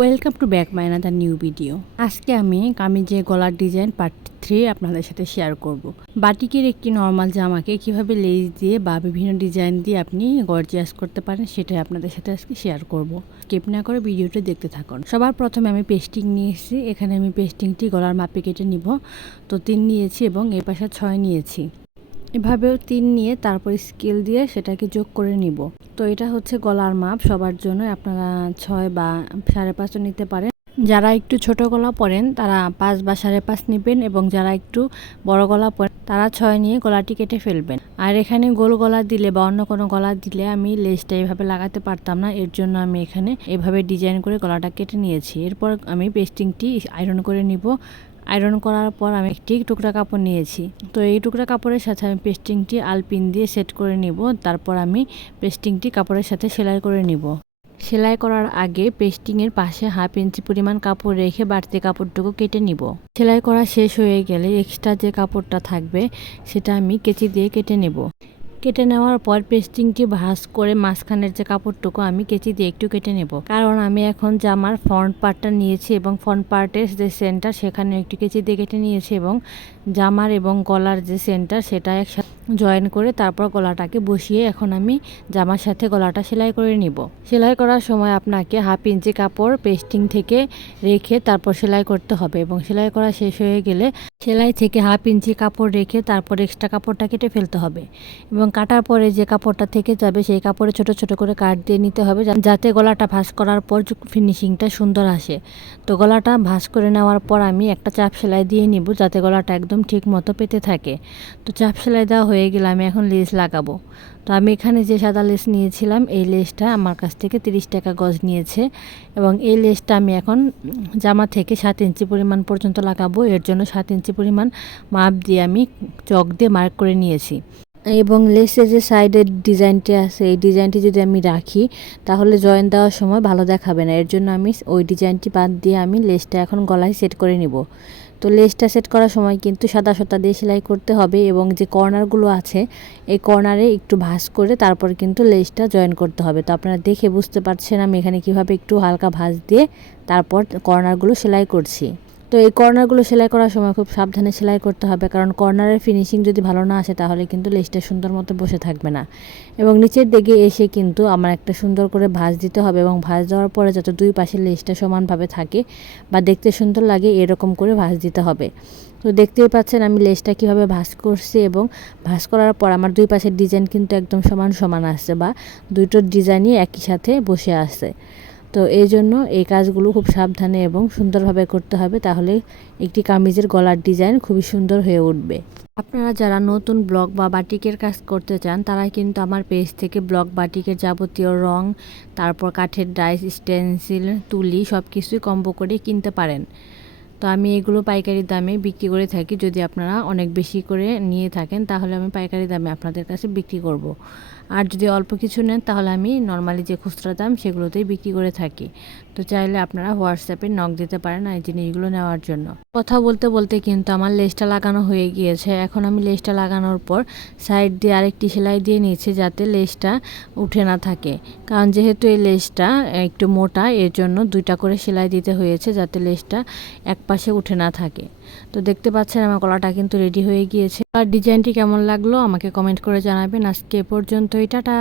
Welcome to back my another new video আজকে আমি কামিজে গলার ডিজাইন পার্ট থ্রি আপনাদের সাথে শেয়ার করব। বাটিকের একটি নর্মাল জামাকে কীভাবে লেস দিয়ে বা বিভিন্ন ডিজাইন দিয়ে আপনি গর্জিয়াস করতে পারেন সেটাই আপনাদের সাথে আজকে শেয়ার করব। স্কিপ না করে ভিডিওটা দেখতে থাকুন। সবার প্রথমে আমি পেস্টিং নিয়ে এসেছি। এখানে আমি পেস্টিংটি গলার মাপে কেটে নিব। তো তিন নিয়েছি এবং এ পাশে ছয় নিয়েছি। এভাবেও তিন নিয়ে তারপর স্কেল দিয়ে সেটাকে যোগ করে নিব। তো এটা হচ্ছে গলার মাপ, সবার জন্য আপনারা ছয় বা সাড়ে পাঁচও নিতে পারেন। যারা একটু ছোট গলা পরেন, তারা পাঁচ বা সাড়ে পাঁচ নেবেন এবং যারা একটু বড় গলা পরেন, তারা ছয় নিয়ে গলাটি কেটে ফেলবেন। আর এখানে গোল গলা দিলে বা অন্য কোনো গলা দিলে আমি লেসটা এভাবে লাগাতে পারতাম না, এর জন্য আমি এখানে এভাবে ডিজাইন করে গলাটা কেটে নিয়েছি। এরপর আমি পেস্টিংটি আয়রন করে নিব। আয়রন করার পর আমি একটি টুকরা কাপড় নিয়েছি। তো এই টুকরা কাপড়ের সাথে আমি পেস্টিংটি আলপিন দিয়ে সেট করে নিব। তারপর আমি পেস্টিংটি কাপড়ের সাথে সেলাই করে নিব। সেলাই করার আগে পেস্টিংয়ের পাশে হাফ ইঞ্চি পরিমাণ কাপড় রেখে বাড়তি কাপড়টুকু কেটে নিব। সেলাই করা শেষ হয়ে গেলে এক্সট্রা যে কাপড়টা থাকবে, সেটা আমি কেচি দিয়ে কেটে নেব। কেটে নেওয়ার পর পেস্টিংটি ভাঁজ করে মাঝখানের যে কাপড়টুকু আমি কেচি দিয়ে একটু কেটে নেব। কারণ আমি এখন জামার ফ্রন্ট পার্টটা নিয়েছি এবং ফ্রন্ট পার্টের যে সেন্টার সেখানে একটু কেচি দিয়ে কেটে নিয়েছি এবং জামার এবং গলার যে সেন্টার সেটা একসাথে জয়েন করে তারপর গলাটাকে বসিয়ে এখন আমি জামার সাথে গলাটা সেলাই করে নিব। সেলাই করার সময় আপনাকে হাফ ইঞ্চি কাপড় পেস্টিং থেকে রেখে তারপর সেলাই করতে হবে এবং সেলাই করা শেষ হয়ে গেলে সেলাই থেকে হাফ ইঞ্চি কাপড় রেখে তারপর এক্সট্রা কাপড়টা কেটে ফেলতে হবে এবং কাটার পরে যে কাপড়টা থেকে যাবে সেই কাপড়ে ছোট ছোট করে কাট দিয়ে নিতে হবে যাতে গলাটা ভাঁজ করার পর ফিনিশিংটা সুন্দর আসে। তো গলাটা ভাঁজ করে নেওয়ার পর আমি একটা চাপ সেলাই দিয়ে নিব যাতে গলাটা একদম ঠিক মতো পেতে থাকে। তো চাপ সেলাই দেওয়া হয়ে গেলে আমি এখন লেস লাগাবো। তো আমি এখানে যে সাদা লেস নিয়েছিলাম, এই লেসটা আমার কাছ থেকে তিরিশ টাকা গজ নিয়েছে এবং এই লেসটা আমি এখন জামা থেকে সাত ইঞ্চি পরিমাণ পর্যন্ত লাগাবো। এর জন্য সাত ইঞ্চি পরিমাণ মাপ দিয়ে আমি চক দিয়ে মার্ক করে নিয়েছি। এবং লেসের যে সাইডের ডিজাইনটি আছে, এই ডিজাইনটি যদি আমি রাখি, তাহলে জয়েন দেওয়ার সময় ভালো দেখাবে না। এর জন্য আমি ওই ডিজাইনটি বাদ দিয়ে আমি লেসটা এখন গলায় সেট করে নিব। তো লেসটা সেট করার সময় কিন্তু সাদা সাদা দিয়ে সেলাই করতে হবে এবং যে কর্নারগুলো আছে, এই কর্নারে একটু ভাঁজ করে তারপর কিন্তু লেসটা জয়েন করতে হবে। তো আপনারা দেখে বুঝতে পারছেন আমি এখানে কীভাবে একটু হালকা ভাঁজ দিয়ে তারপর কর্নারগুলো সেলাই করছি। তো এই কর্নারগুলো সেলাই করার সময় খুব সাবধানে সেলাই করতে হবে। কারণ কর্নারের ফিনিশিং যদি ভালো না আসে, তাহলে কিন্তু লেসটা সুন্দর মতো বসে থাকবে না। এবং নিচের দিকে এসে কিন্তু আমার একটা সুন্দর করে ভাঁজ দিতে হবে এবং ভাঁজ দেওয়ার পরে যাতে দুই পাশে লেসটা সমানভাবে থাকে বা দেখতে সুন্দর লাগে, এরকম করে ভাঁজ দিতে হবে। তো দেখতেই পাচ্ছেন আমি লেসটা কীভাবে ভাঁজ করছি এবং ভাঁজ করার পর আমার দুই পাশের ডিজাইন কিন্তু একদম সমান সমান আসছে বা দুইটোর ডিজাইনই একই সাথে বসে আসছে। তো এই জন্য এই কাজগুলো খুব সাবধানে এবং সুন্দরভাবে করতে হবে, তাহলে একটি কামিজের গলার ডিজাইন খুবই সুন্দর হয়ে উঠবে। আপনারা যারা নতুন ব্লক বা বাটিকের কাজ করতে চান তারা কিন্তু আমার পেজ থেকে ব্লক বাটিকের যাবতীয় রং, তারপর কাঠের ডাইস, স্টেনসিল, তুলি সব কিছুই কম্বো করে কিনতে পারেন। তো আমি এগুলো পাইকারি দামে বিক্রি করে থাকি। যদি আপনারা অনেক বেশি করে নিয়ে থাকেন, তাহলে আমি পাইকারি দামে আপনাদের কাছে বিক্রি করব। আর যদি অল্প কিছু নেন, তাহলে আমি নর্মালি যে খুচরা দাম, সেগুলোতেই বিক্রি করে থাকি। তো চাইলে আপনারা হোয়াটসঅ্যাপে নক দিতে পারেন এই জিনিসগুলো নেওয়ার জন্য। কথা বলতে বলতে কিন্তু আমার লেসটা লাগানো হয়ে গিয়েছে। এখন আমি লেসটা লাগানোর পর সাইড দিয়ে আরেকটি সেলাই দিয়ে নিয়েছি যাতে লেসটা উঠে না থাকে। কারণ যেহেতু এই লেসটা একটু মোটা এর জন্য দুইটা করে সেলাই দিতে হয়েছে যাতে লেসটা এক পাশে উঠে না থাকে। তো দেখতে পাচ্ছেন আমার গলাটা কিন্তু রেডি হয়ে গিয়েছে। আর ডিজাইনটি কেমন লাগল আমাকে কমেন্ট করে জানাবেন। আজকে পর্যন্ত পর্যন্তই, টাটা!